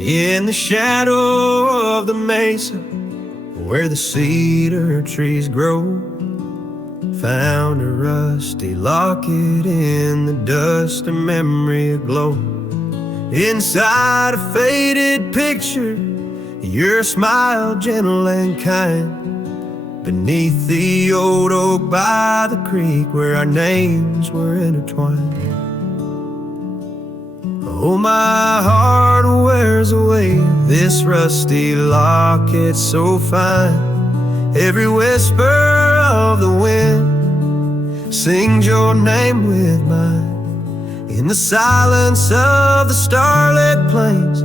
In the shadow of the mesa, where the cedar trees grow, found a rusty locket in the dust, a memory aglow. Inside a faded picture, your smile gentle and kind, beneath the old oak by the creek where our names were intertwined. Oh, my heart wears away this rusty locket so fine. Every whisper of the wind sings your name with mine. In the silence of the starlit plains,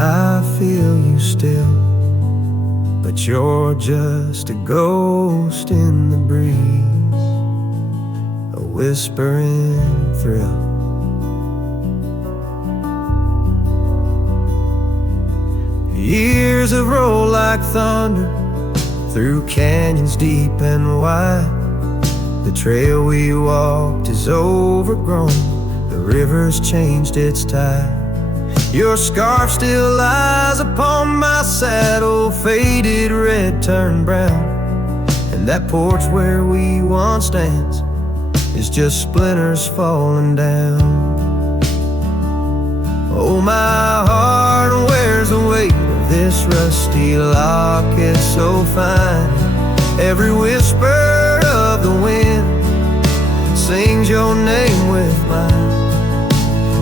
I feel you still, but you're just a ghost in the breeze, a whispering thrill. Years have rolled like thunder through canyons deep and wide. The trail we walked is overgrown, the river's changed its tide. Your scarf still lies upon my saddle, faded red turned brown. And that porch where we once danced is just splinters falling down. Oh, my heart wears the weight of this rusty locket so fine. Every whisper of the wind sings your name with mine.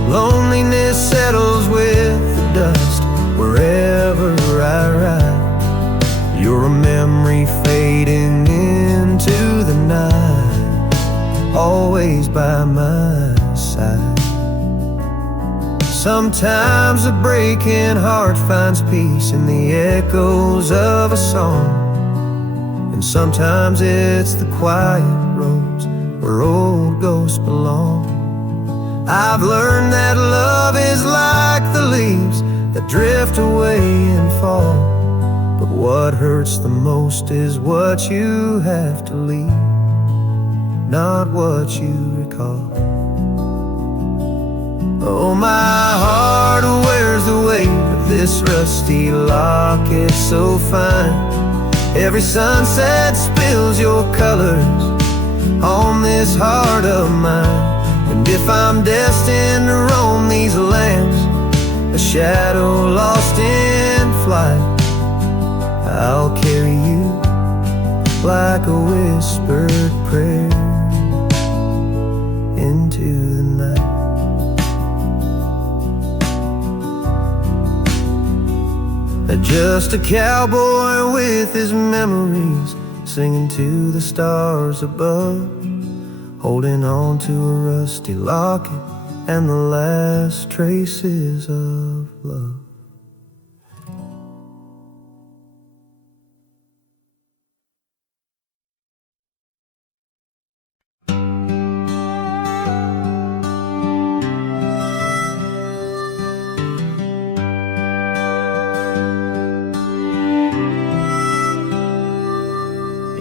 Loneliness settles with the dust wherever I ride. You're a memory fading into the night, always by my side. Sometimes a breaking heart finds peace in the echoes of a song, and sometimes it's the quiet roads where old ghosts belong. I've learned that love is like the leaves that drift away and fall, but what hurts the most is what you have to leave, not what you recall. Oh, my heart wears the weight of this rusty locket so fine. Every sunset spills your colors on this heart of mine. And if I'm destined to roam these lands, a shadow lost in flight, I'll carry you like a whispered prayer into the night. Just a cowboy with his memories, singing to the stars above, holding on to a rusty locket and the last traces of love.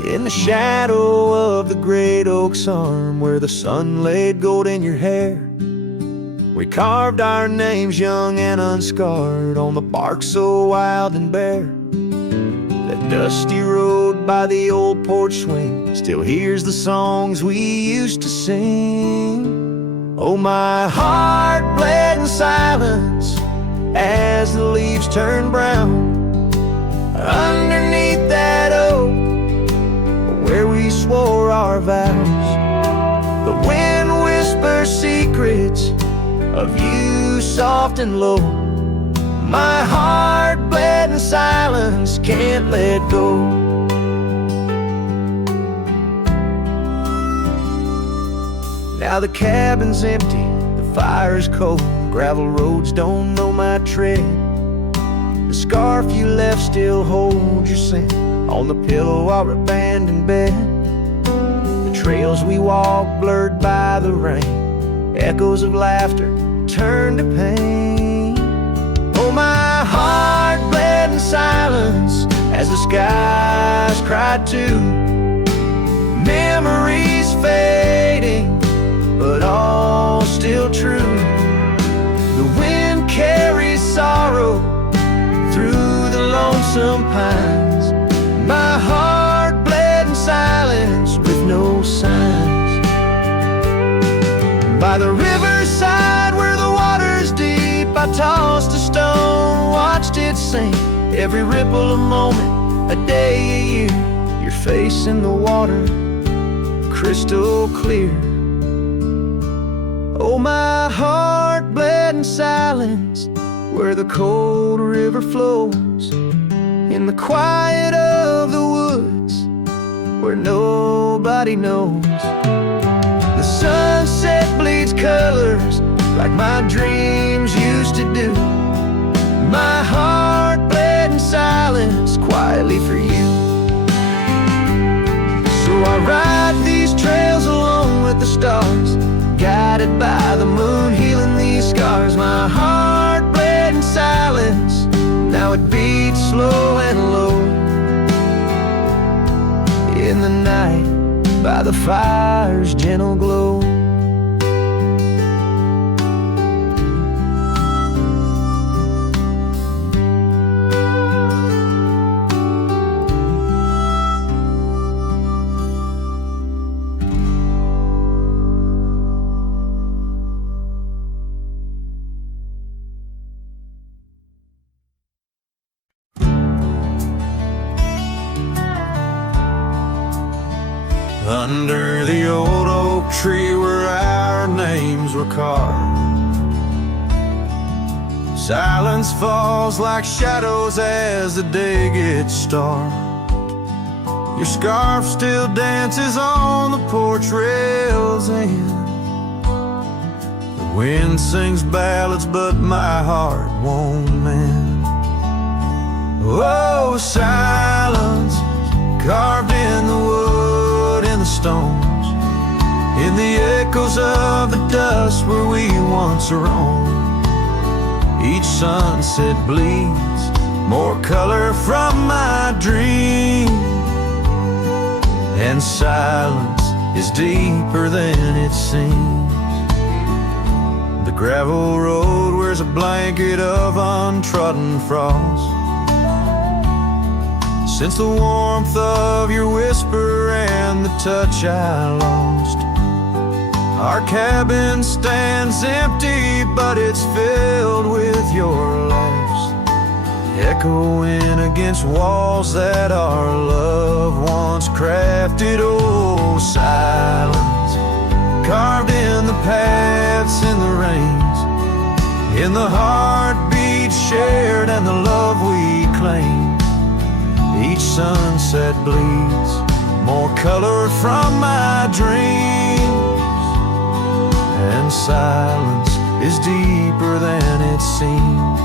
In the shadow of the great oak's arm, where the sun laid gold in your hair, we carved our names young and unscarred on the bark so wild and bare. That dusty road by the old porch swing still hears the songs we used to sing. Oh, my heart bled in silence as the leaves turned brown underneath that oak where we swore our vows. The wind whispers secrets of you soft and low. My heart bled in silence, can't let go. Now the cabin's empty, the fire's cold, gravel roads don't know my tread. The scarf you left still holds your scent on the pillow of our abandoned bed. The trails we walked blurred by the rain, echoes of laughter turned to pain. Oh, my heart bled in silence as the skies cried too. Memories fading, but all still true. The wind carries sorrow By the riverside where the water's deep, I tossed a stone, watched it sink. Every ripple a moment, a day, a year. Your face in the water, crystal clear. Oh, my heart bled in silence where the cold river flows, in the quiet of the woods where nobody knows. The sunset bleeds colors like my dreams used to do. My heart bled in silence quietly for you. So I ride these trails alone with the stars, guided by the moon, healing these scars. My heart bled in silence, now it beats slow and low. In the night, by the fire's gentle glow. Under the old oak tree where our names were carved, silence falls like shadows as the day gets dark. Your scarf still dances on the porch rails and the wind sings ballads, but my heart won't mend. Oh, silence carved in the wood and the stones, in the echoes of the dust where we once roamed. Each sunset bleeds more color from my dream, and silence is deeper than it seems. The gravel road wears a blanket of untrodden frost since the warmth of your whisper and the touch I lost. Our cabin stands empty, but it's filled with your laughs, echoing against walls that our love once crafted. Oh, silence carved in the paths, in the rains, in the heartbeats shared and the love we claim. Each sunset bleeds more color from my dreams, and silence is deeper than it seems.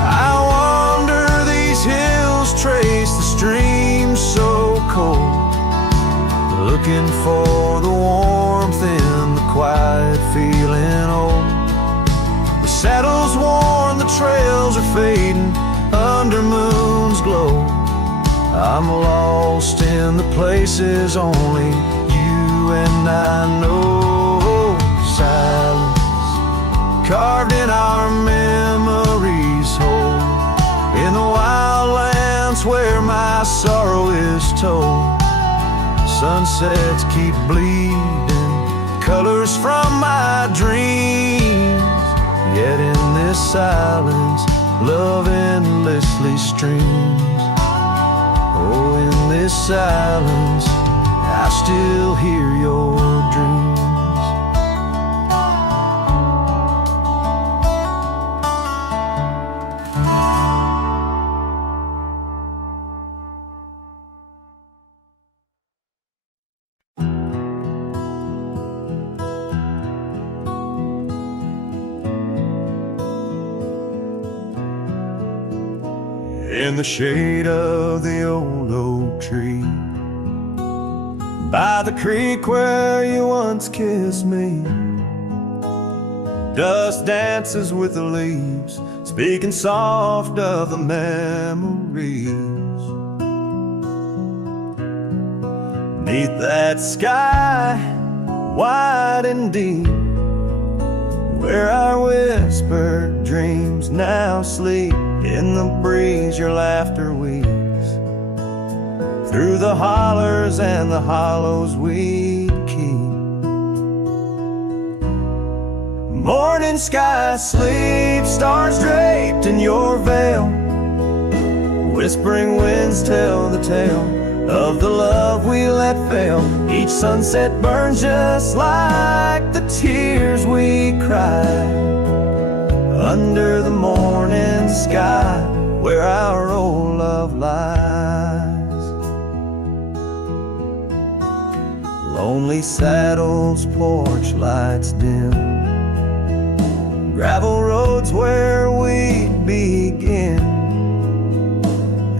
I wander these hills, trace the streams so cold, looking for the warmth in the quiet, feeling old. The saddle's worn, the trails are fading under moon's glow. I'm lost in the places only you and I know. Silence carved in our memories hold, in the wild lands where my sorrow is told. Sunsets keep bleeding colors from my dreams, yet in this silence love endlessly streams. Oh, in this silence I still hear your dreams. In the shade of the old oak tree, by the creek where you once kissed me, dust dances with the leaves, speaking soft of the memories. Neath that sky, wide and deep, where our whispered dreams now sleep. In the breeze your laughter weaves through the hollers and the hollows we'd keep. Morning sky sleeps, stars draped in your veil. Whispering winds tell the tale of the love we let fail. Each sunset burns just like the tears we cried under the morning sky where our old love lies. Lonely saddles, porch lights dim, gravel roads where we'd begin,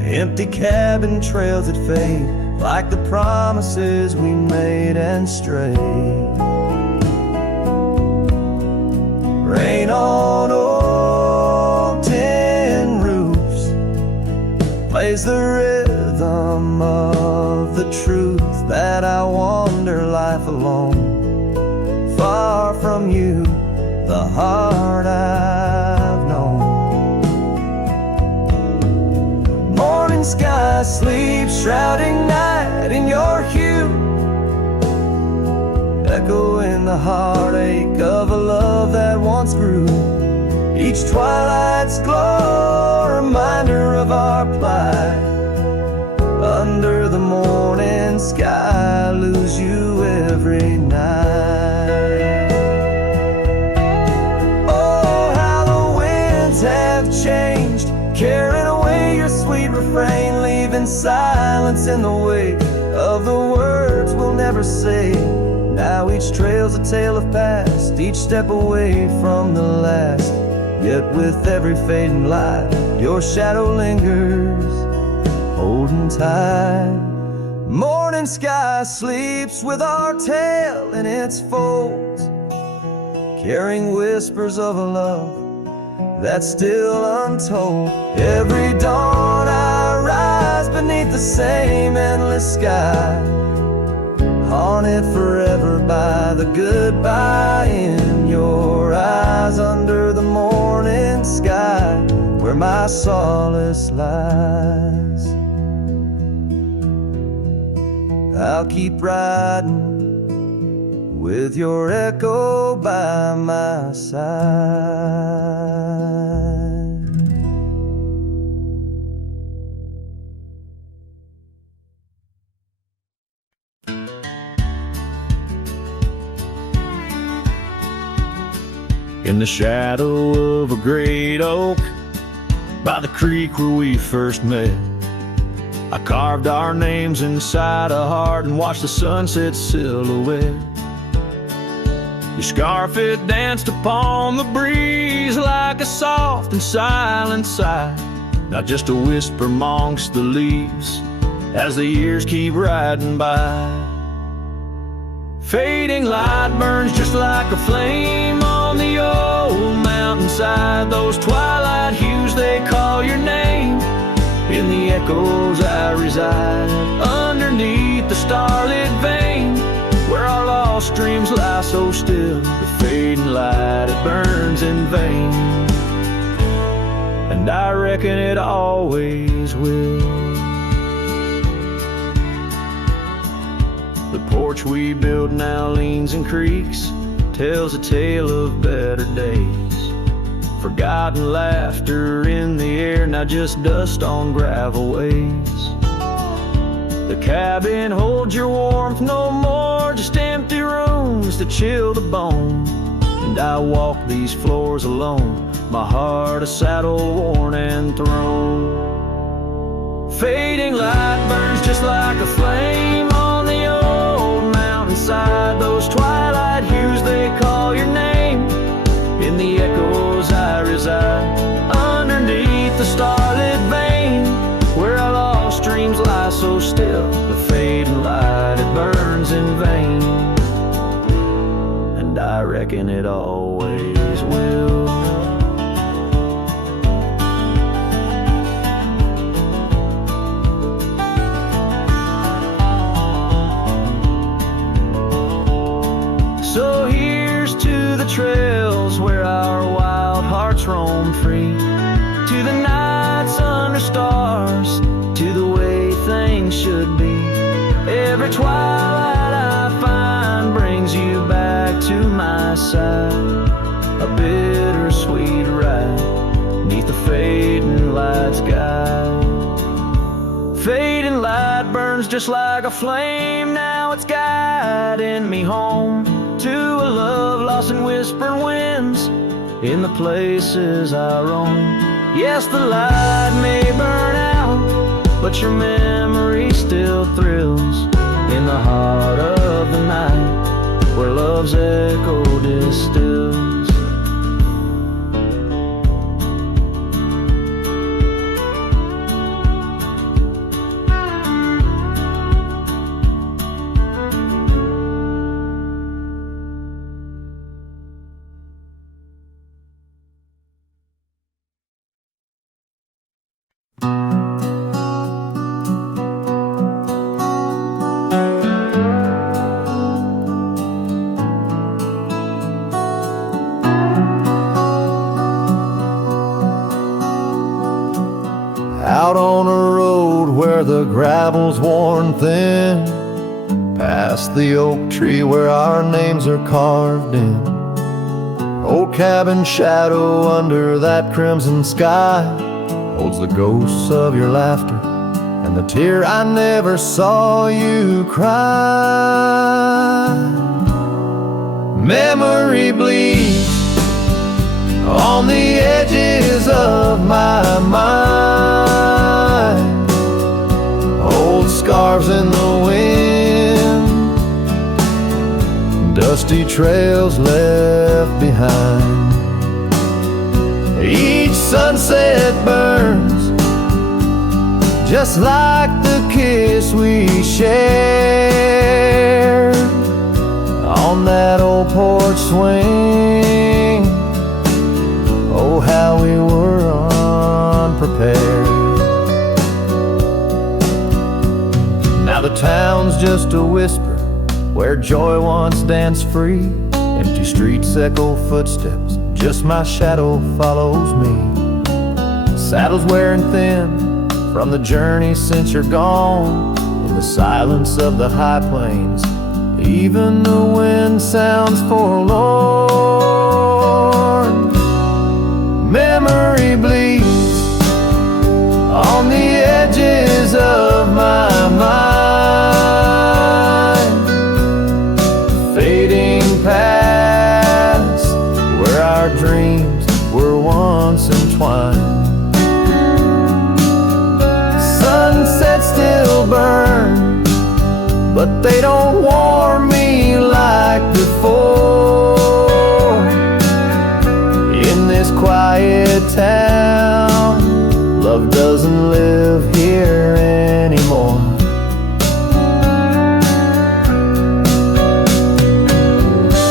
empty cabin trails that fade like the promises we made and strayed. Rain on old tin roofs plays the rhythm of the truth that I wander life alone, far from you, the heart I've known. Morning sky sleeps, shrouding night in your hue, echoing the heartache of a love that once grew. Each twilight's glow, a reminder of our plight. Under the morning sky, I lose you every night. Oh, how the winds have changed, carrying away your sweet refrain, leaving silence in the wake of the words we'll never say. Now each trail's a tale of past, each step away from the last. Yet with every fading light, your shadow lingers, holding tight. Morning sky sleeps with our tale in its folds, carrying whispers of a love that's still untold. Every dawn I rise beneath the same endless sky, haunted forever by the goodbye in your eyes. Under the morning sky where my solace lies, I'll keep riding with your echo by my side. In the shadow of a great oak by the creek where we first met, I carved our names inside a heart and watched the sunset silhouette. Your scarf, it danced upon the breeze like a soft and silent sigh, not just a whisper amongst the leaves as the years keep riding by. Fading light burns just like a flame on the old mountainside. Those twilight hues, they call your name. In the echoes I reside, underneath the starlit vein where our lost dreams lie so still. The fading light, it burns in vain, and I reckon it always will. The porch we built now leans and creaks, tells a tale of better days. Forgotten laughter in the air, now just dust on gravel ways. The cabin holds your warmth no more, just empty rooms that chill the bone. And I walk these floors alone, my heart a saddle worn and thrown. Fading light burns just like a flame on the old mountainside. Those twilight hues, they call your name. In the echoes I reside, underneath the starlit vein where our lost dreams lie so still. The fading light, it burns in vain, and I reckon it always will. So here's to the trails where our wild hearts roam free, to the nights under stars, to the way things should be. Every twilight I find brings you back to my side. a bittersweet ride neath the fading light sky. Fading light burns just like a flame, now it's guiding me home to a love lost in whispering winds in the places I roam. Yes, the light may burn out, but your memory still thrills in the heart of the night where love's echo distills. Out on a road where the gravel's worn thin, past the oak tree where our names are carved in. Old cabin shadow under that crimson sky holds the ghosts of your laughter and the tear I never saw you cry. Memory bleeds on the edges of my mind, old scarves in the wind, dusty trails left behind. Each sunset burns just like the kiss we shared on that old porch swing. Oh, how we were unprepared. Now the town's just a whisper where joy once danced free. Empty streets echo footsteps, just my shadow follows me. Saddle's wearing thin from the journey since you're gone. In the silence of the high plains, even the wind sounds forlorn. Memory bleeds on the edges of my mind, fading past where our dreams were once entwined. Sunsets still burn, but they don't warm me like before. In this quiet town, love doesn't live here anymore.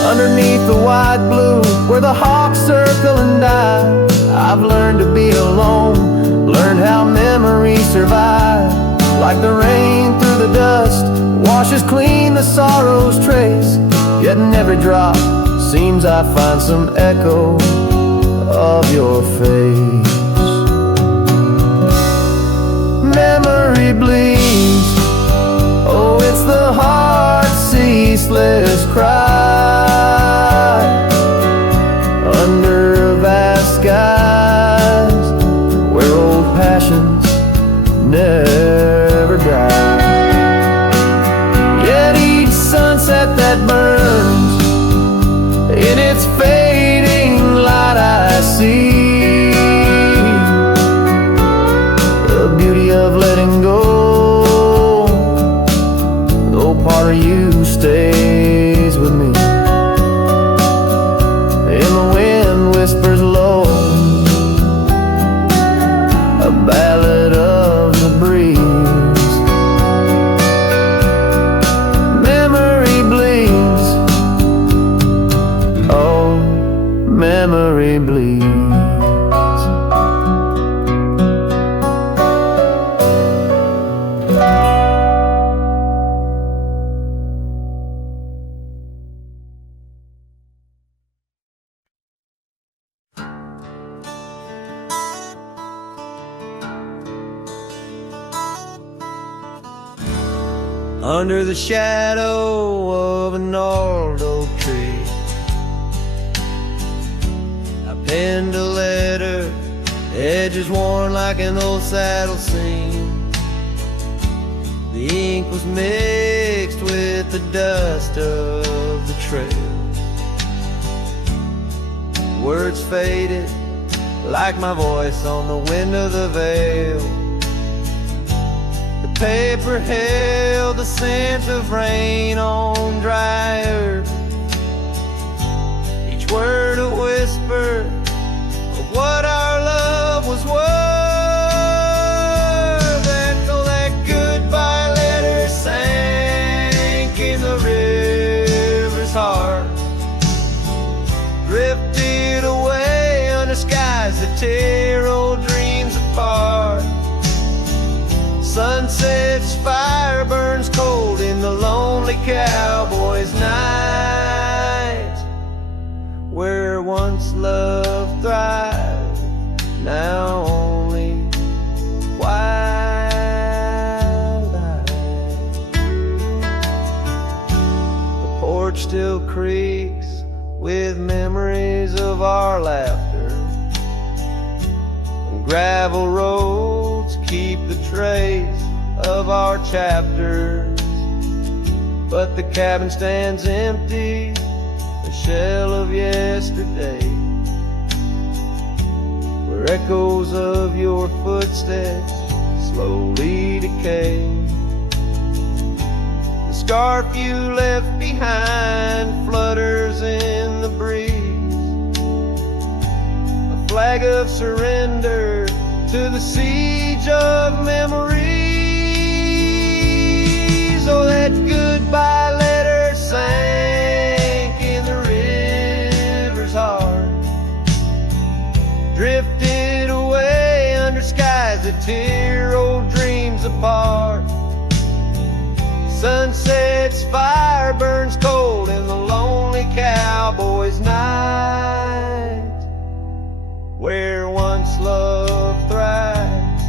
Underneath the wide blue, where the hawks circle and die, I've learned to be alone, learned how memories survive. Like the rain through the dust, washes clean the sorrow's trace. Yet in every drop, seems I find some echo of your face. Memory bleeds, oh, it's the heart's ceaseless cry under vast skies where old passions never die. Yet each sunset that burns, in its fading light I see the beauty of letting go. Though part of you stays with me, and the wind whispers low a ballad of the breeze. Memory bleeds, oh, memory bleeds. Under the shadow of an old oak tree, penned a letter, edges worn like an old saddle seam. The ink was mixed with the dust of the trail. Words faded like my voice on the wind of the veil. The paper held the scent of rain on dry earth, each word a whisper of what our love was worth. Echo that goodbye letter sank in the river's heart, drifted away under skies that tear old dreams apart. Sunset's fire burns cold in the lonely cowboy's night. Where once love thrived, now only wildlife. The porch still creaks with memories of our laughter, and gravel roads keep the trace of our chapters. But the cabin stands empty, a shell of yesterday, where echoes of your footsteps slowly decay. The scarf you left behind flutters in the breeze, a flag of surrender to the siege of memories. Oh, that goodbye letter sank in the river's heart, drifted away under skies that tear old dreams apart. Sunset's fire burns cold in the lonely cowboy's night. Where once love thrives,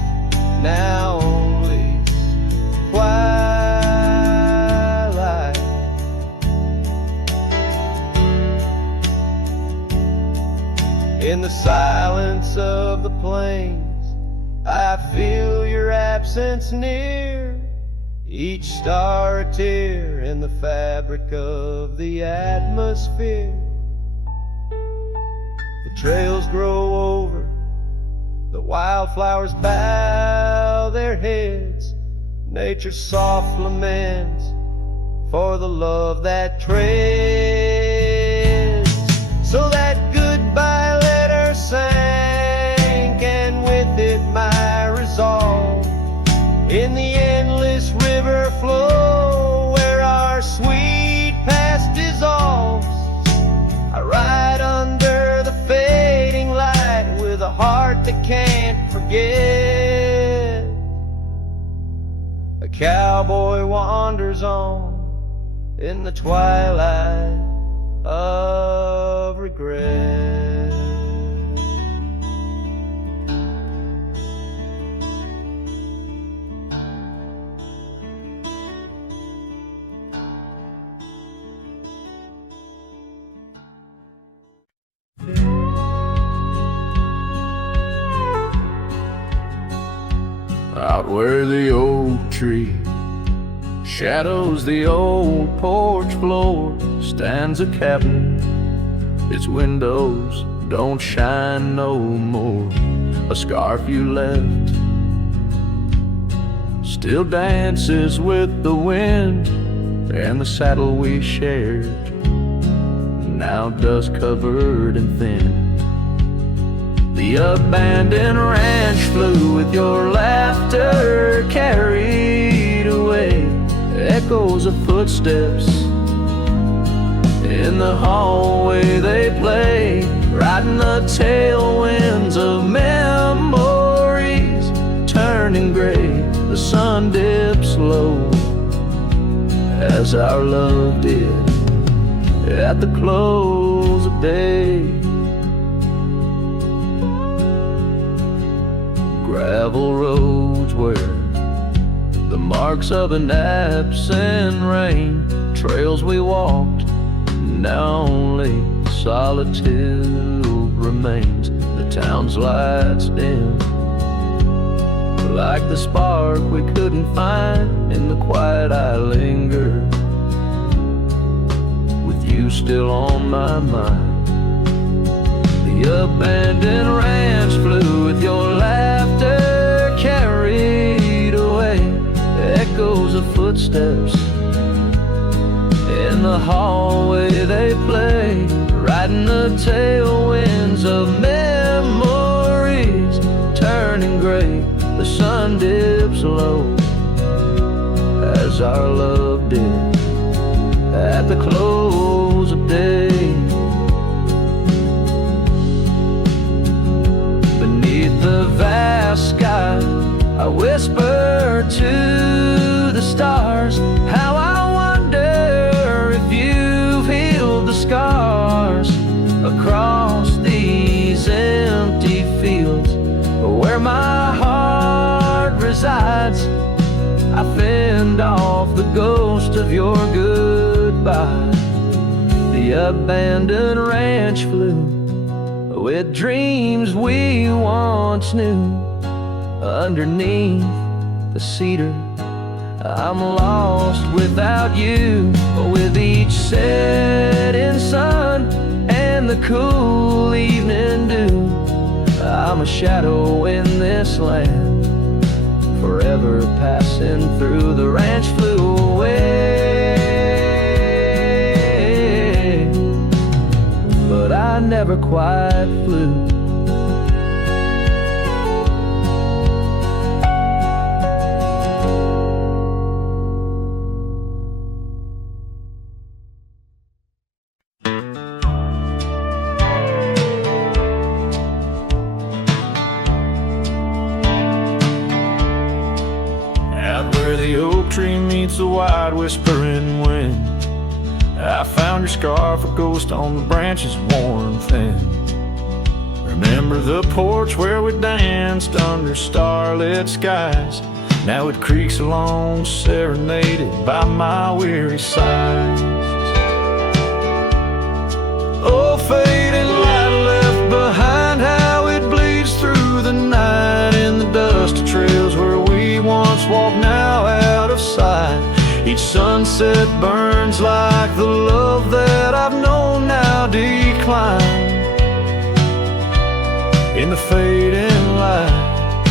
now only twilight. In the silence of the plains, I feel your absence near, each star a tear in the fabric of the atmosphere. The trails grow over, the wildflowers bow their heads, nature's soft laments for the love that treads. So that goodbye letter sank, and with it my resolve, in the endless river flow where our sweet past dissolves. I ride under the fading light with a heart that can't forget. A cowboy wanders on in the twilight of regret. Out where the oak tree shadows the old porch floor stands a cabin. Its windows don't shine no more. A scarf you left still dances with the wind, and the saddle we shared, now dust covered and thin. The abandoned ranch flew with your laughter carried away. Echoes of footsteps in the hallway they play, riding the tailwinds of memories, turning gray. The sun dips low as our love did at the close of day. Gravel roads where the marks of an absent rain, trails we walked, now only solitude remains. remains, the town's lights dim, like the spark we couldn't find. In the quiet I linger, with you still on my mind. The abandoned ranch flew with your laughter carried away, echoes of footsteps in the hallway they play, riding the tailwinds of memories turning gray. The sun dips low as our love did at the close of day. Beneath the vast sky I whisper to the stars, how I wonder if you've healed the scars across these empty fields where my heart resides. I fend off the ghost of your goodbye. The abandoned ranch flew with dreams we once knew. Underneath the cedar I'm lost without you, with each setting sun and the cool evening dew. I'm a shadow in this land, forever passing through. The ranch flew away, but I never quite flew. The wide whispering wind, I found your scarf, a ghost on the branches worn thin. Remember the porch where we danced under starlit skies? Now it creaks along, serenaded by my weary sighs. Oh, fading light left behind, how it bleeds through the night in the dusty trails where we once walked, now out of sight. Each sunset burns like the love that I've known now decline. In the fading light,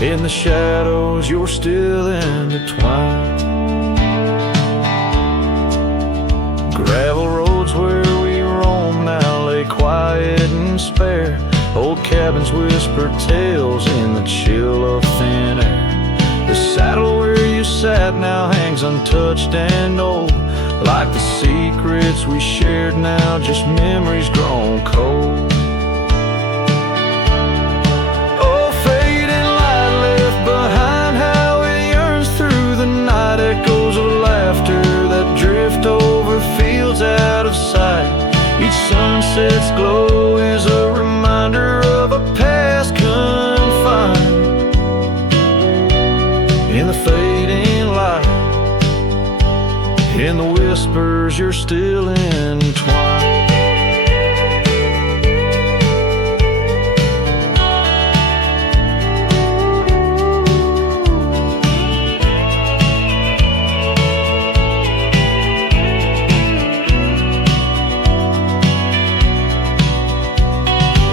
in the shadows, you're still intertwined. Gravel roads where we roam now lay quiet and spare. Old cabins whisper tales in the chill of thin air. The saddle where you sat now hangs untouched and old, like the secrets we shared now just memories grown cold. Oh, fading light left behind, how it yearns through the night. Echoes of laughter that drift over fields out of sight. Each sunset's glow is a reminder of a past confined. In the fading light, in the whispers, you're still entwined.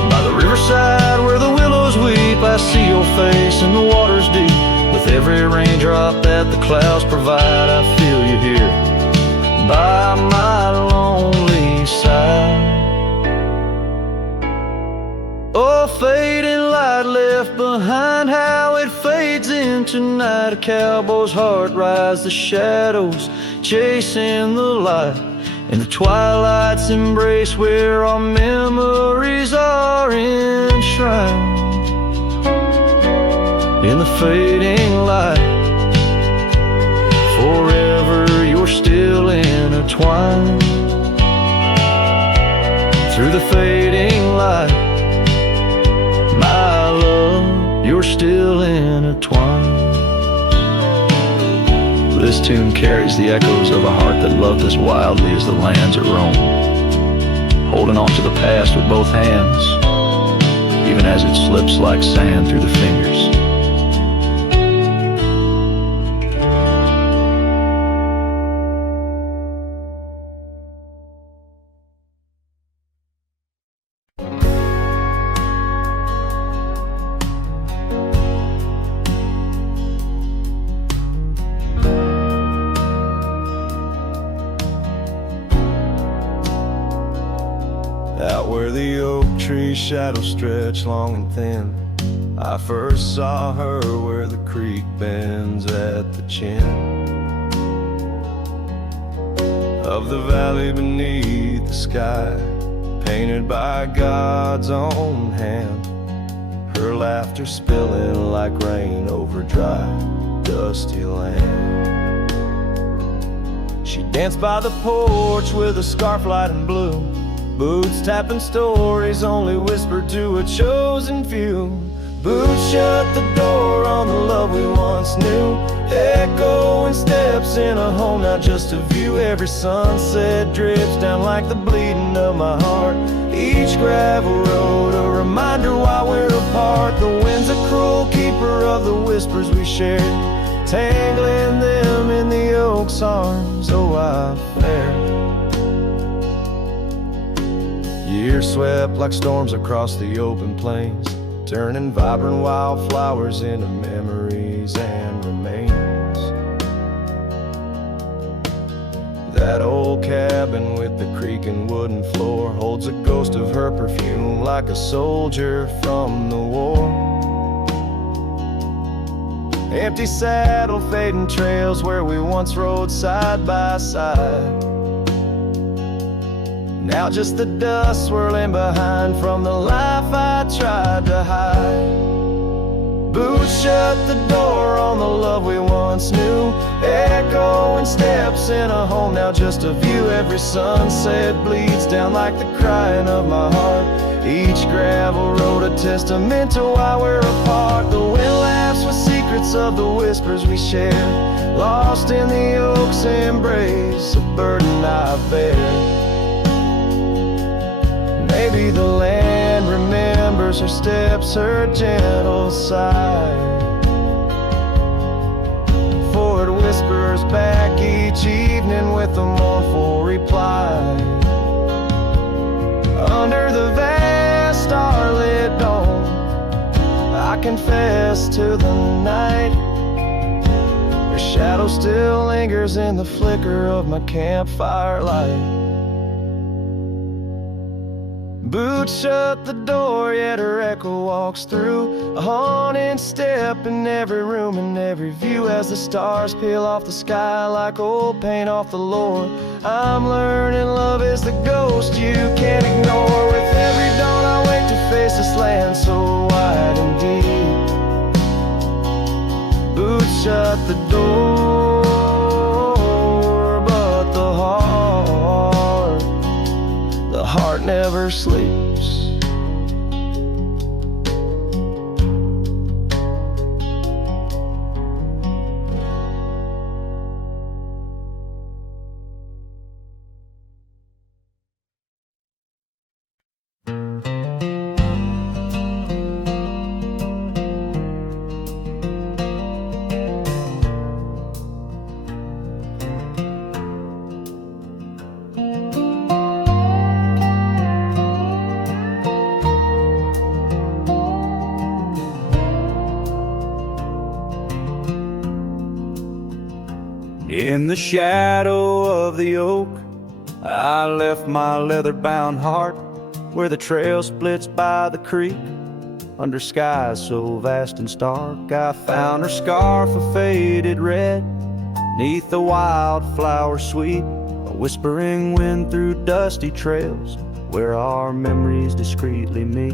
By the riverside where the willows weep, I see your face in the water's deep. With every raindrop that the clouds provide, I feel you here by my lonely side. Oh, fading light left behind, how it fades into night. A cowboy's heart rides the shadows, chasing the light. In the twilight's embrace where our memories are enshrined. In the fading light, forever you're still intertwined. Through the fading light, my love, you're still intertwined. This tune carries the echoes of a heart that loved as wildly as the lands it roamed. holding on to the past with both hands, even as it slips like sand through the fingers. Out where the oak tree shadows stretch long and thin, I first saw her where the creek bends at the chin of the valley beneath the sky, painted by God's own hand. Her laughter spilling like rain over dry, dusty land. She danced by the porch with a scarf light and blue, boots tapping stories only whispered to a chosen few. Boots shut the door on the love we once knew, echoing steps in a home, not just a view. Every sunset drips down like the bleeding of my heart. Each gravel road a reminder why we're apart. The wind's a cruel keeper of the whispers we shared, tangling them in the oak's arms. Oh, I fared. Years swept like storms across the open plains, turning vibrant wildflowers into memories and remains. That old cabin with the creaking wooden floor holds a ghost of her perfume like a soldier from the war. Empty saddle, fading trails where we once rode side by side. Now just the dust swirling behind from the life I tried to hide. Boots shut the door on the love we once knew, echoing steps in a home, now just a view. Every sunset bleeds down like the crying of my heart. Each gravel road a testament to why we're apart. The wind laughs with secrets of the whispers we shared, lost in the oak's embrace, a burden I bear. Maybe the land remembers her steps, her gentle sigh, for it whispers back each evening with a mournful reply. Under the vast starlit dome, I confess to the night, her shadow still lingers in the flicker of my campfire light. Boots shut the door, yet her echo walks through, a haunting step in every room and every view. As the stars peel off the sky like old paint off the Lord, I'm learning love is the ghost you can't ignore. With every dawn I wake to face this land so wide and deep. Boots shut the door, but the heart never sleeps. In the shadow of the oak, I left my leather-bound heart where the trail splits by the creek. Under skies so vast and stark, I found her scarf of faded red, 'neath the wildflower sweet, a whispering wind through dusty trails where our memories discreetly meet.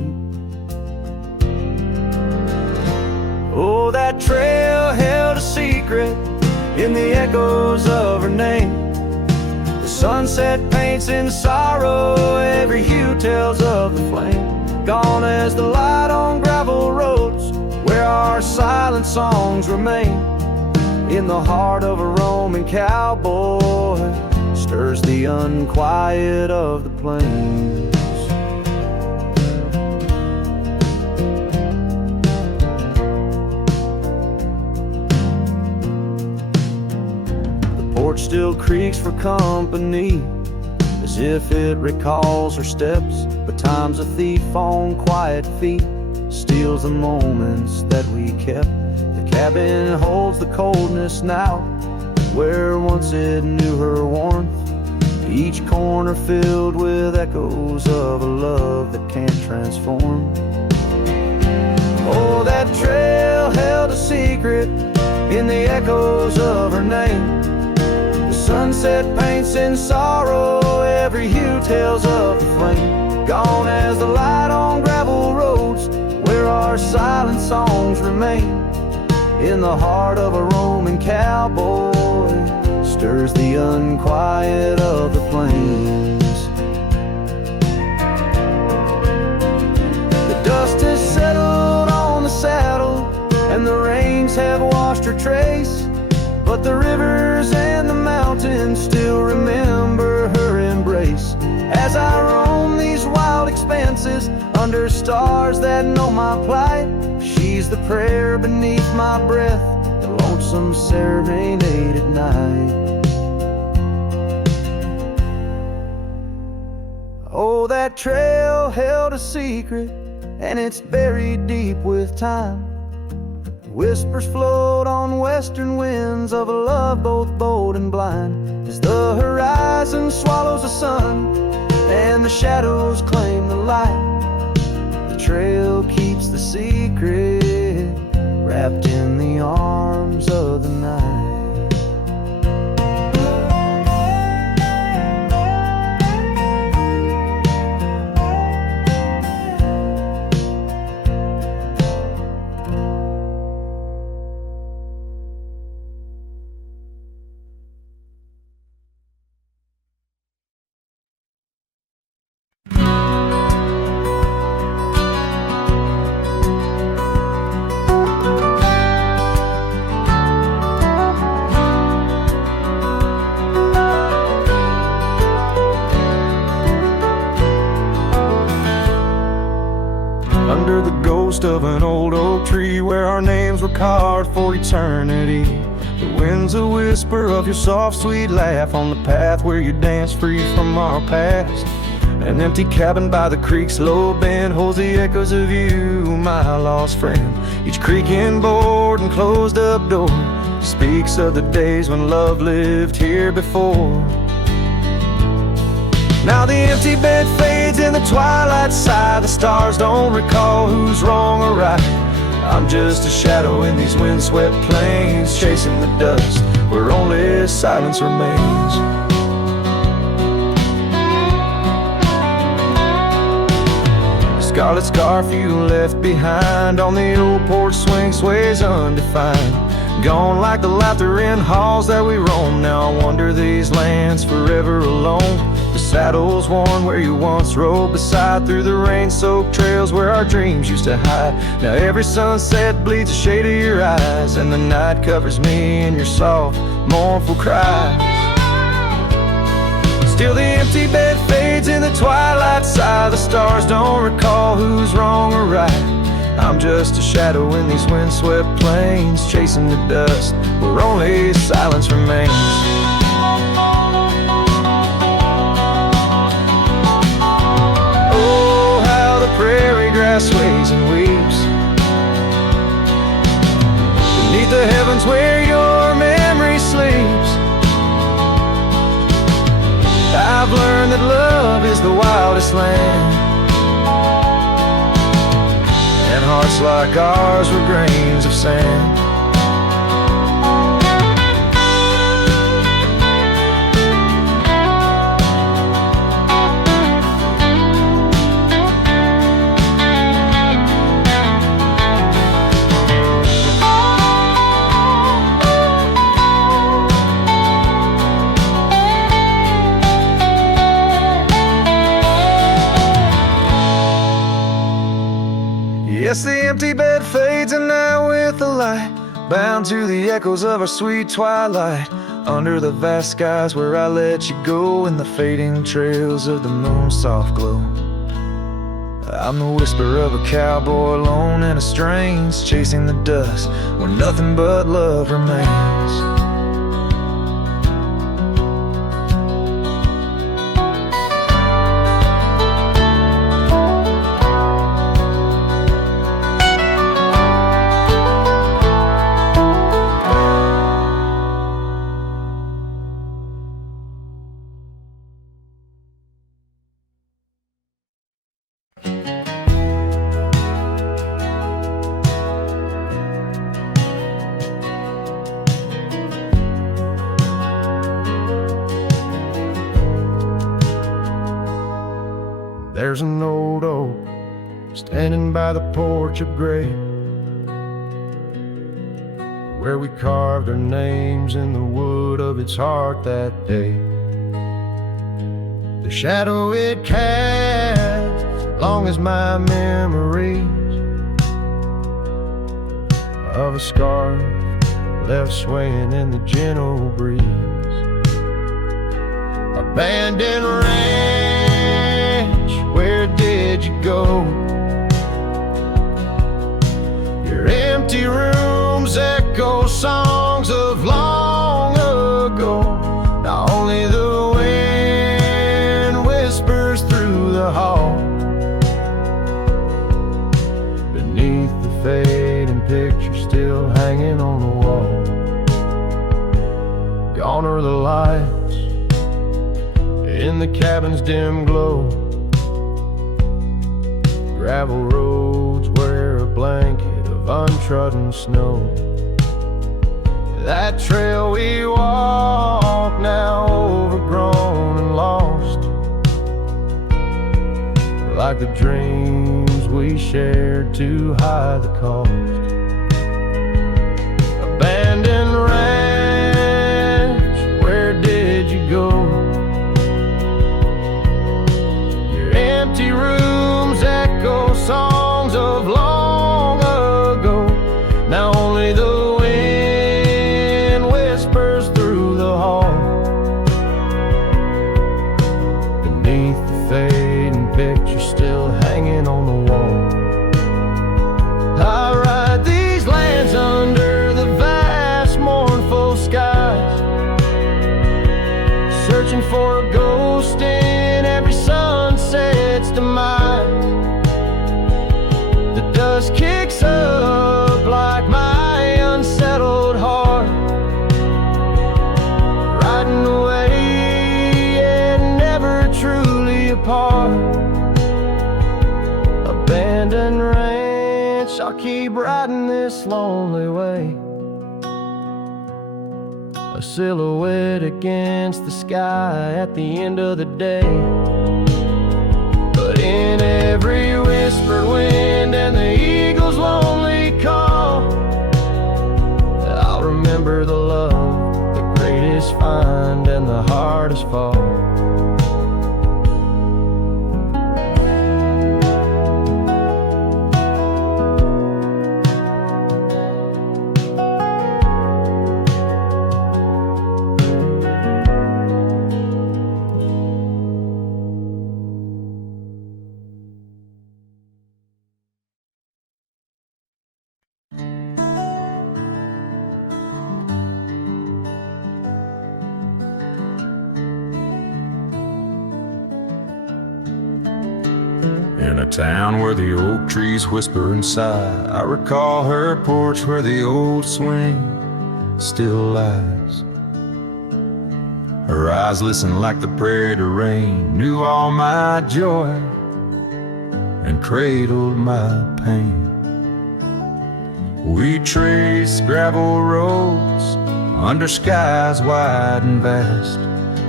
Oh, that trail held a secret in the echoes of her name. The sunset paints in sorrow, every hue tells of the flame. Gone as the light on gravel roads, where our silent songs remain. In the heart of a roaming cowboy, stirs the unquiet of the plain. porch still creaks for company, as if it recalls her steps. But time's a thief on quiet feet, steals the moments that we kept. The cabin holds the coldness now, where once it knew her warmth. Each corner filled with echoes of a love that can't transform. Oh, that trail held a secret in the echoes of her name. The sunset paints in sorrow, every hue tells of the flame. Gone as the light on gravel roads, where our silent songs remain. In the heart of a Roman cowboy stirs the unquiet of the plains. The dust has settled on the saddle, and the rains have washed her trace. But the rivers and the mountains still remember her embrace. As I roam these wild expanses, under stars that know my plight, she's the prayer beneath my breath, the lonesome serenade at night. Oh, that trail held a secret, and it's buried deep with time. Whispers float on western winds of a love both bold and blind, as the horizon swallows the sun and the shadows claim the light. The trail keeps the secret wrapped in the arms of the night. Under the ghost of an old oak tree, where our names were carved for eternity, the wind's a whisper of your soft sweet laugh on the path where you dance free from our past. An empty cabin by the creek's low bend holds the echoes of you, my lost friend. Each creaking board and closed up door speaks of the days when love lived here before. Now the empty bed fades in the twilight sigh. The stars don't recall who's wrong or right. I'm just a shadow in these windswept plains, chasing the dust where only silence remains. The scarlet scarf you left behind on the old porch swing sways undefined, gone like the laughter in halls that we roam. Now I wander these lands forever alone. The saddle's worn where you once rode beside, through the rain-soaked trails where our dreams used to hide. Now every sunset bleeds a shade of your eyes, and the night covers me in your soft, mournful cries. Still the empty bed fades in the twilight sigh. The stars don't recall who's wrong or right. I'm just a shadow in these windswept plains, chasing the dust where only silence remains. Oh, how the prairie grass sways and weeps beneath the heavens where your memory sleeps. I've learned that love is the wildest land, and hearts like ours were grains of sand. Yes, the empty bed fades, and now with the light, bound to the echoes of our sweet twilight, under the vast skies where I let you go, in the fading trails of the moon's soft glow. I'm the whisper of a cowboy alone in a strange, chasing the dust where nothing but love remains. There's an old oak standing by the porch of gray, where we carved our names in the wood of its heart that day. The shadow it casts, long as my memories of a scarf left swaying in the gentle breeze. Abandoned ranch, where did you go? Your empty rooms echo songs of long ago. Now only the wind whispers through the hall. Beneath the fading picture still hanging on the wall. Gone are the lights in the cabin's dim glow. Gravel roads wear a blanket of untrodden snow. That trail we walk, now overgrown and lost, like the dreams we shared to hide the cost. Abandoned ranch, where did you go? Your empty rooms echo songs of long ago. Now only the wind whispers through the hall. Beneath the fading picture still hanging on the wall. I ride these lands under the vast mournful skies, searching for a ghost in every sunset's demise. The dust kicks up like my unsettled heart, riding away yet never truly apart. Abandoned ranch, I'll keep riding this lonely way, a silhouette against the sky at the end of the day. But in every whispered wind and the eagle's lonely call, I'll remember the love, the greatest find and the hardest fall. In a town where the oak trees whisper and sigh, I recall her porch where the old swing still lies. Her eyes listened like the prairie to rain, knew all my joy and cradled my pain. We traced gravel roads under skies wide and vast,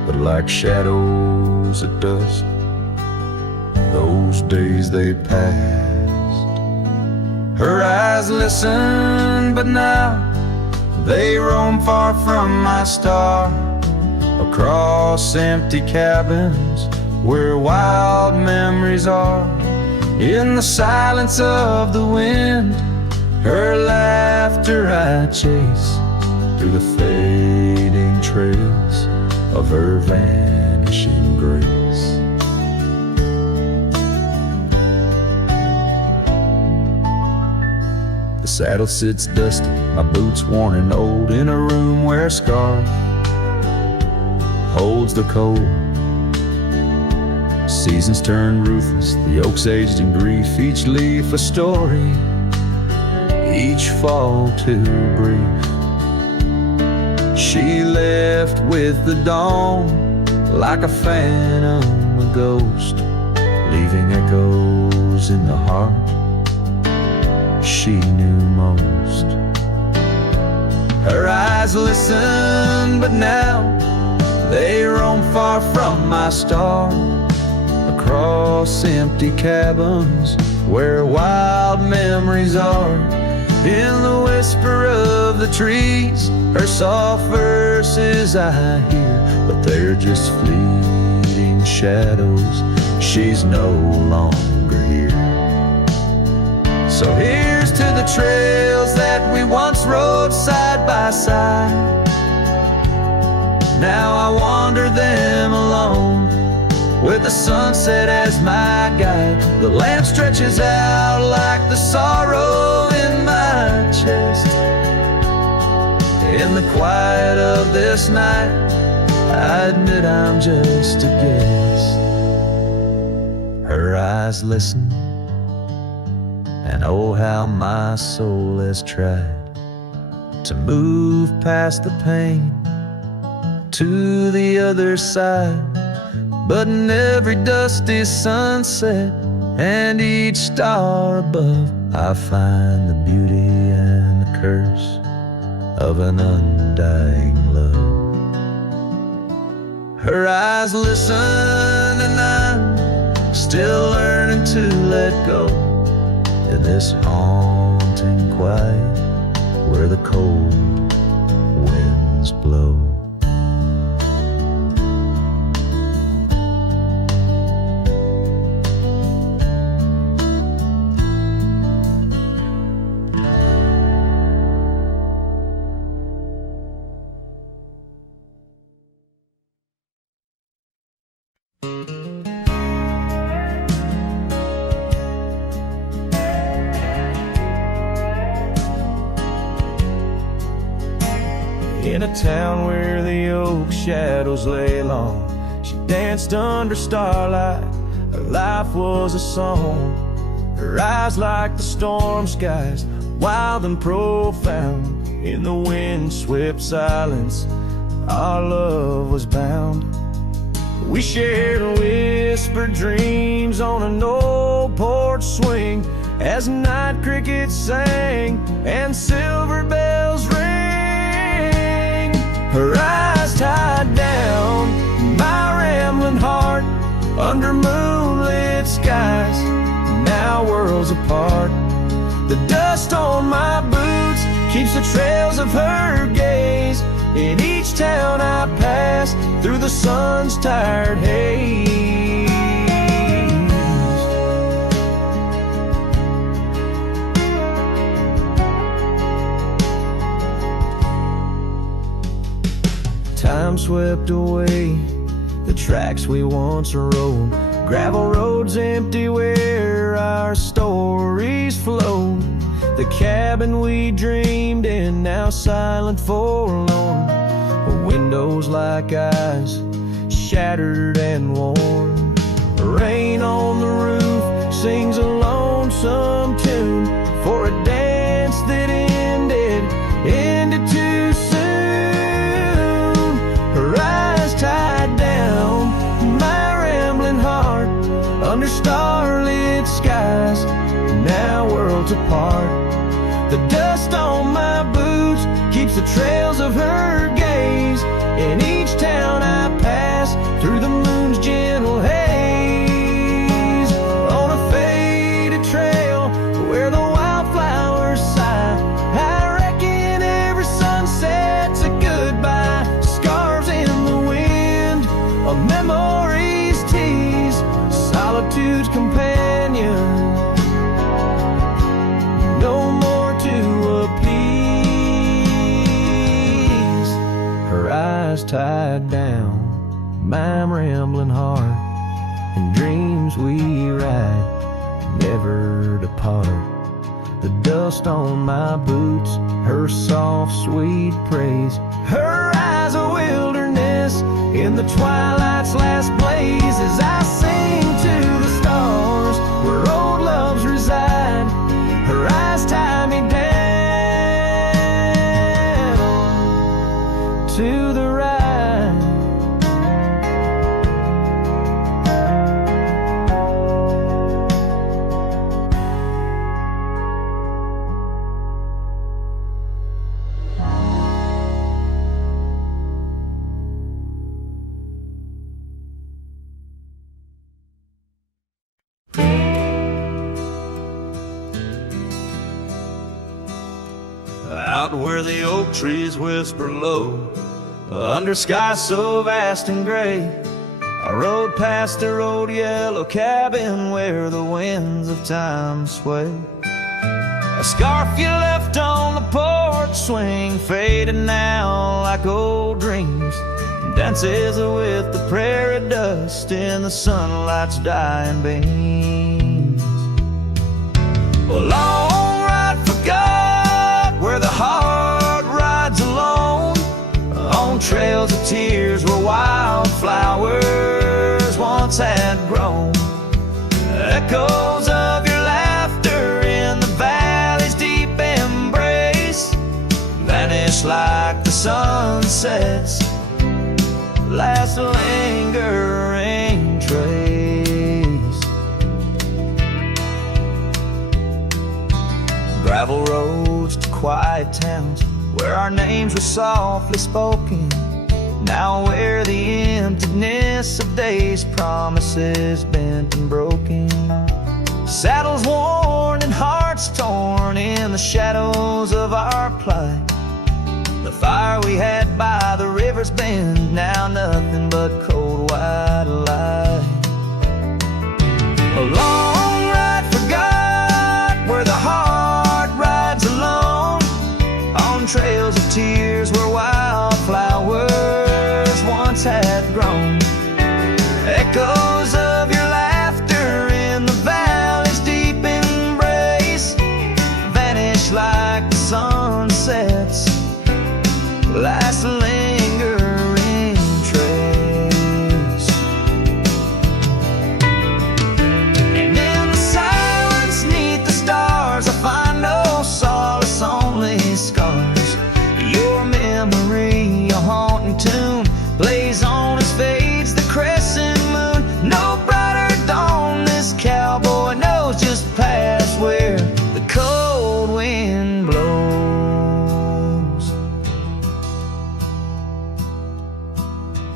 but like shadows at dusk, those days they passed. Her eyes listen, but now they roam far from my star, across empty cabins where wild memories are. In the silence of the wind, her laughter I chase through the fading trails of her vanishing grace. The saddle sits dusty, my boots worn and old, in a room where a scarf holds the cold. Seasons turn ruthless, the oaks aged in grief, each leaf a story, each fall too brief. She left with the dawn, like a phantom, a ghost, leaving echoes in the heart she knew most. Her eyes listen, but now they roam far from my star, across across empty cabins where wild memories are. In the whisper of the trees, her soft verses I hear, but they're just fleeting shadows. She's no longer here. So here's to the trails that we once rode side by side. Now I wander them alone, with the sunset as my guide. The land stretches out like the sorrow in my chest. In the quiet of this night, I admit I'm just a guest. Her eyes listen, and oh how my soul has tried to move past the pain to the other side. But in every dusty sunset and each star above, I find the beauty and the curse of an undying love. Her eyes listen and I'm still learning to let go in this haunting quiet where the cold winds blow. In a town where the oak shadows lay long, she danced under starlight. Her life was a song. Her eyes like the storm skies, wild and profound. In the wind-swept silence, our love was bound. We shared whispered dreams on an old porch swing as night crickets sang and silver bells rang. Her eyes tied down my rambling heart under moonlit skies, now worlds apart. The dust on my boots keeps the trails of her gaze in each town I pass through the sun's tired haze. Time swept away the tracks we once rode, gravel roads empty where our stories flowed. The cabin we dreamed in, now silent, forlorn. Windows like eyes, shattered and worn. Rain on the roof sings a lonesome tune for a dance that ended too soon. Her eyes tied down my rambling heart under starlit skies, now worlds apart. The dust on my boots keeps the trails of her gaze in each town I pass through the moon's gentle haze. On a faded trail where the wildflowers sigh, I reckon every sunset's a goodbye. Scarves in the wind, a memory's tease, solitude's companion. No more to appease. Her eyes tied down my rambling heart, and dreams we ride never depart. The dust on my boots, her soft sweet praise. Her eyes a wilderness in the twilight's last blaze, as I sing to the stars where old loves reside. Her eyes tie me down to the ride. out where the oak trees whisper low, under skies so vast and gray. I rode past the old yellow cabin where the winds of time sway. A scarf you left on the porch swing, faded now like old dreams, dances with the prairie dust in the sunlight's dying beams. A long ride forgot where the heart rides alone, on trails of tears where wildflowers once had grown. Echoes of your laughter in the valley's deep embrace vanish like the sunset's last lingering trace. Gravel roads to quiet towns where our names were softly spoken, now where the emptiness of days' promises bent and broken. Saddles worn and hearts torn in the shadows of our plight. The fire we had by the river's bend, now nothing but cold white light. A long ride forgot where the heart rides alone, on trails of tears where wildflowers once had grown. Echoes of your laughter in the valley's deep embrace vanish like the sunset's last lingering trace. And in the silence neath the stars I find no solace, only scars. Your memory, a haunting tune, plays on as fades the crescent moon. No brighter dawn, this cowboy knows just past where the cold wind blows.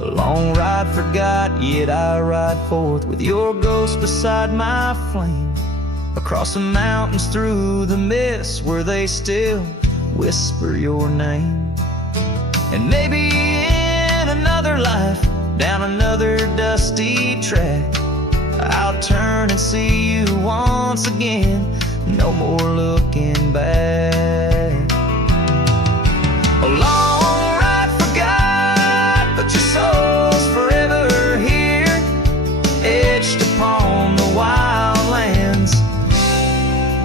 A long ride forgot, yet I ride forth with your ghost beside my flame, across the mountains through the mist where they still whisper your name. And maybe in another life, down another dusty track, I'll turn and see you once again, no more looking back. A long ride forgot, but your soul's forever here, etched upon the wild lands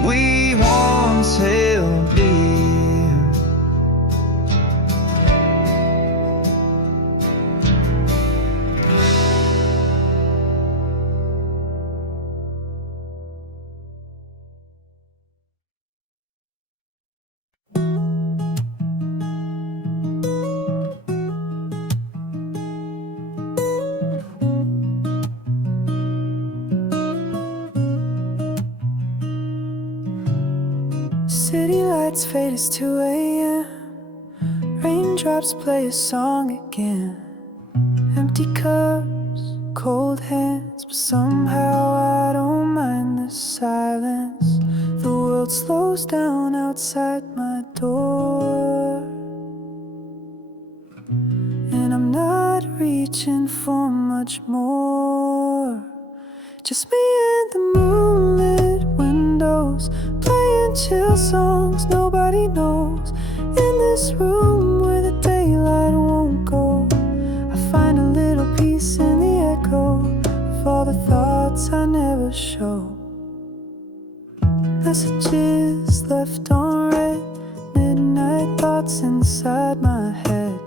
we once held dear. City lights fade as 2 a.m. Raindrops play a song again. Empty cups, cold hands, but somehow I don't mind the silence. The world slows down outside my door, and I'm not reaching for much more. Just me and the moonlit windows, playing chill songs nobody knows. In this room where the daylight won't go, I find a little peace in the echo of all the thoughts I never show. Messages left on read, midnight thoughts inside my head.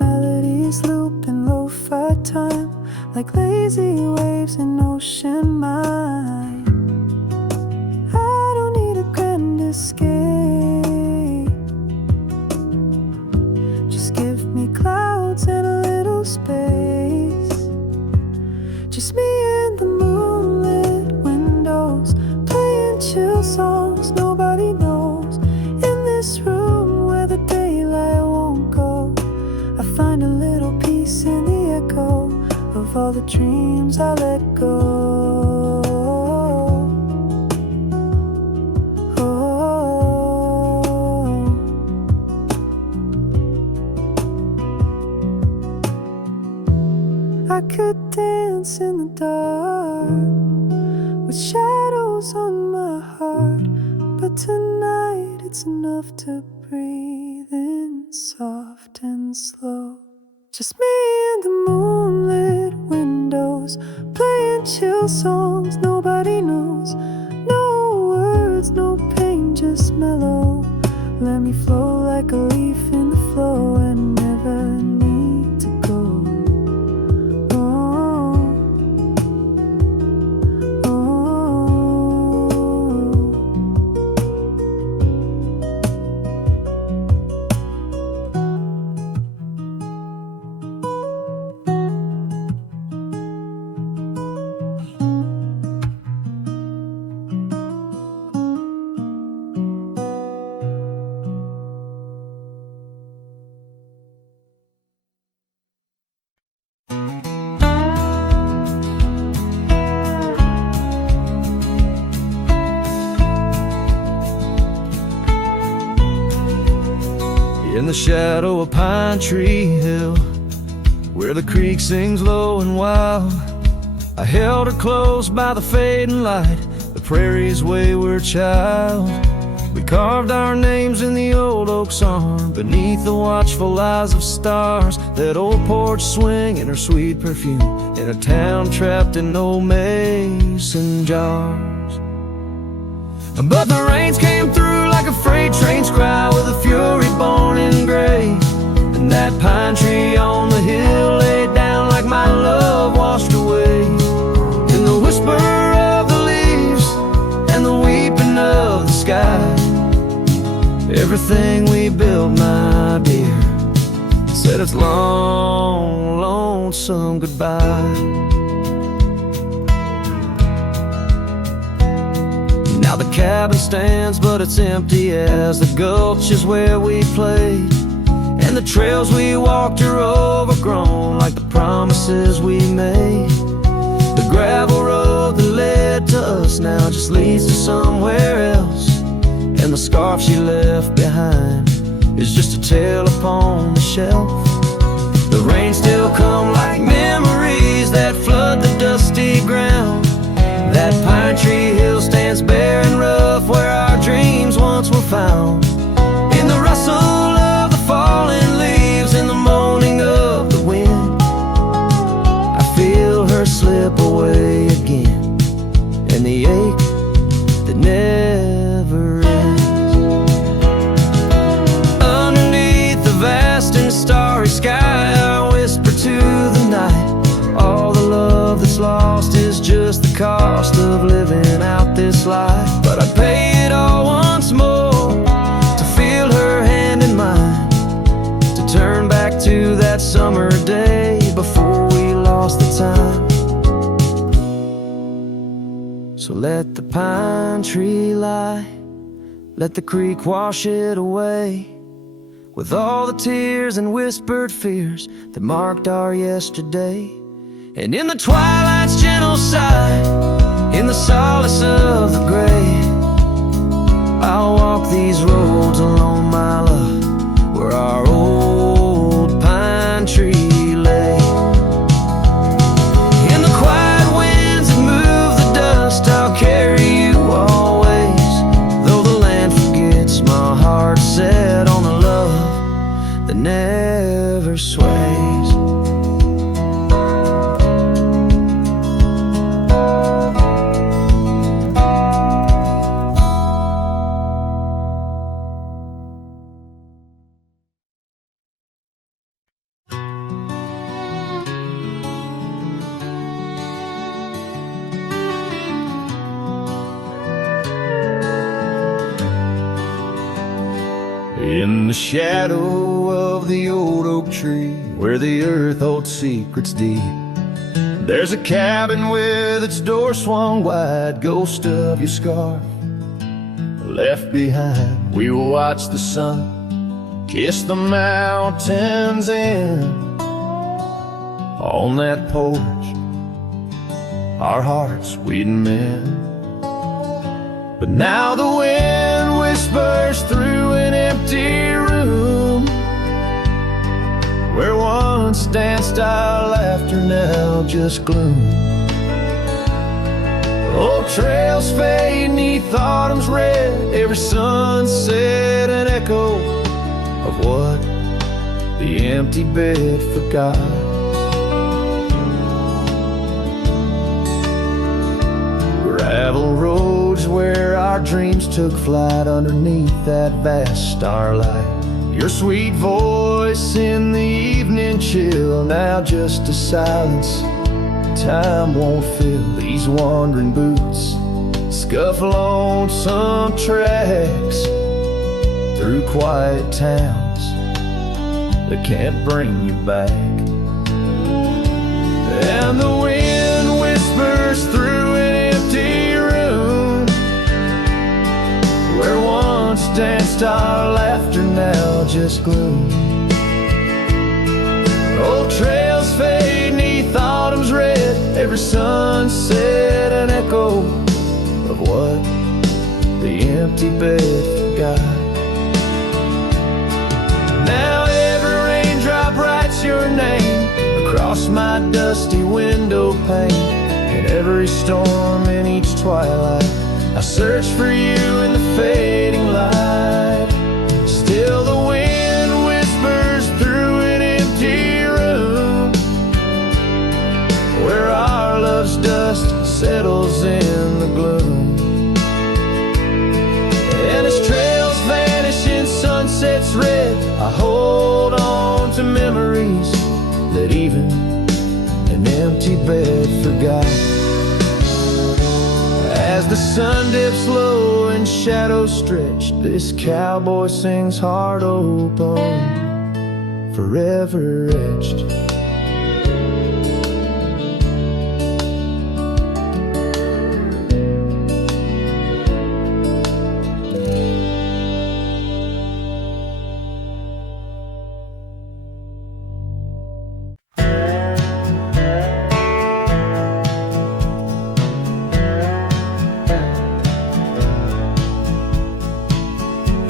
Melodies loop in lo-fi time, like lazy waves in ocean mind. I don't need a grand escape, just give me clouds and a little space. Just me and the moonlit windows, playing chill songs nobody knows. In this room where the daylight won't go, I find a little peace in the echo of all the dreams I let go. Oh, with shadows on my heart. But tonight it's enough to breathe in soft and slow. Just me and the moonlit windows, playing chill songs nobody knows. No words, no pain, just mellow. Let me flow like a leaf in the flow and never need to go. Oh, In the shadow of Pine Tree Hill, where the creek sings low and wild, I held her close by the fading light, the prairie's wayward child. We carved our names in the old oak's arm, beneath the watchful eyes of stars. That old porch swing and her sweet perfume, in a town trapped in old mason jars. But the rains came through like a freight train's cry, with a fury born in gray. And that pine tree on the hill laid down like my love washed away. In the whisper of the leaves and the weeping of the sky, everything we built, my dear, said its long, lonesome goodbye. Now the cabin stands, but it's empty as the gulch is where we played. And the trails we walked are overgrown like the promises we made. The gravel road that led to us now just leads to somewhere else. And the scarf she left behind is just a tale upon the shelf. The rain still come like memories that flood the dusty ground. That pine tree hill stands bare and rough, where our dreams once were found. In the rustle of the falling leaves, in the moaning of the wind, I feel her slip away again, and the ache that never ends. Underneath the vast and starry sky, I whisper to the night, all the love that's lost is just the cost of living out this life. But I'd pay it all once more to feel her hand in mine, to turn back to that summer day before we lost the time. So let the pine tree lie, let the creek wash it away, with all the tears and whispered fears that marked our yesterday. And in the twilight's gentle sigh, in the solace of the gray, I'll walk these roads alone, my love, where our old pine tree lay. In the quiet winds that move the dust, I'll carry you always, though the land forgets, my heart set on the love that never sways. In the shadow of the old oak tree, where the earth holds secrets deep, there's a cabin with its door swung wide, ghost of your scarf left behind. We will watch the sun kiss the mountains in. On that porch, our hearts we'd mend. But now the wind whispers through an empty room, where once danced our laughter, now just gloom. Oh, Old trails fade 'neath autumn's red, every sunset an echo of what the empty bed forgot. Gravel roads where our dreams took flight underneath that vast starlight. Your sweet voice in the evening chill, now just a silence time won't fill. These wandering boots scuffle on some tracks through quiet towns that can't bring you back. And the wind whispers through an empty room where once danced our laughter, now just gloom. Old trails fade 'neath autumn's red, every sunset an echo of what the empty bed forgot. Now every raindrop writes your name across my dusty window pane. In every storm, in each twilight, I search for you in the fading light. Still the wind whispers through an empty room where our love's dust settles in the gloom. And as trails vanish in sunsets red, I hold on to memories that even an empty bed forgot. As the sun dips low and shadows stretch, this cowboy sings heart open, forever etched.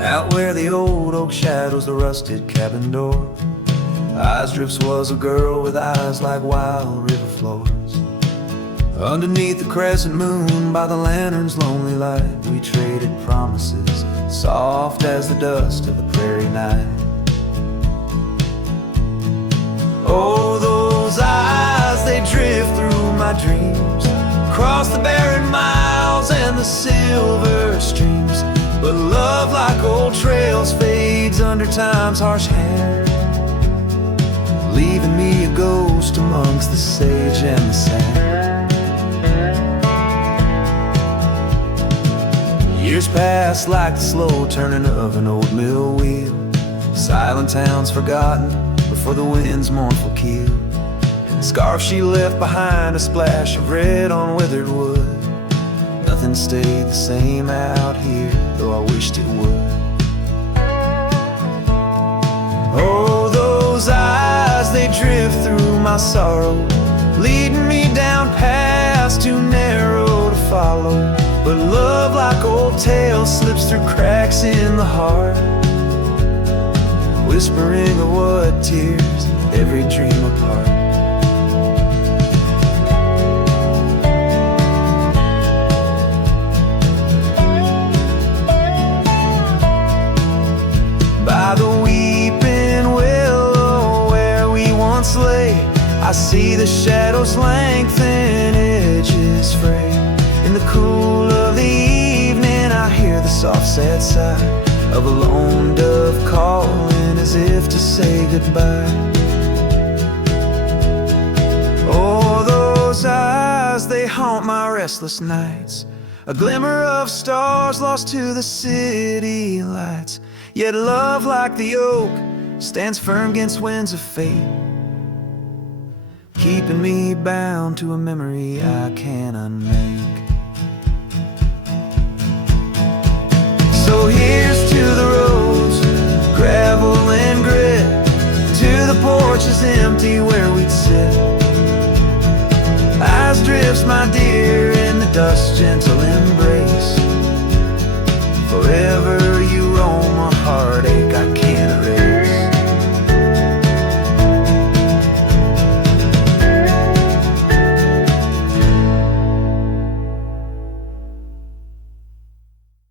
Out where the old oak shadows the rusted cabin door, Eyes Drifts was a girl with eyes like wild river floors. Underneath the crescent moon by the lantern's lonely light, we traded promises, soft as the dust of the prairie night. Oh, those eyes, they drift through my dreams, across the barren miles and the silver streams. But love, like old trails, fades under time's harsh hand, leaving me a ghost amongst the sage and the sand. Years pass like the slow turning of an old mill wheel, silent towns forgotten before the wind's mournful keel. The scarf she left behind, a splash of red on withered wood. Nothing stayed the same out here, though I wished it would. Oh, those eyes, they drift through my sorrow, leading me down paths too narrow to follow. But love, like old tales, slips through cracks in the heart, whispering of what tears every dream apart. By the weeping willow where we once lay, I see the shadows lengthen, edges fray. In the cool of the evening, I hear the soft sad sigh of a lone dove calling as if to say goodbye. Oh, those eyes, they haunt my restless nights, a glimmer of stars lost to the city lights. Yet love, like the oak, stands firm against winds of fate, keeping me bound to a memory I can't unmake. So here's to the roads, gravel and grit, to the porches empty where we'd sit. Eyes Drifts, my dear, in the dust's gentle embrace, forever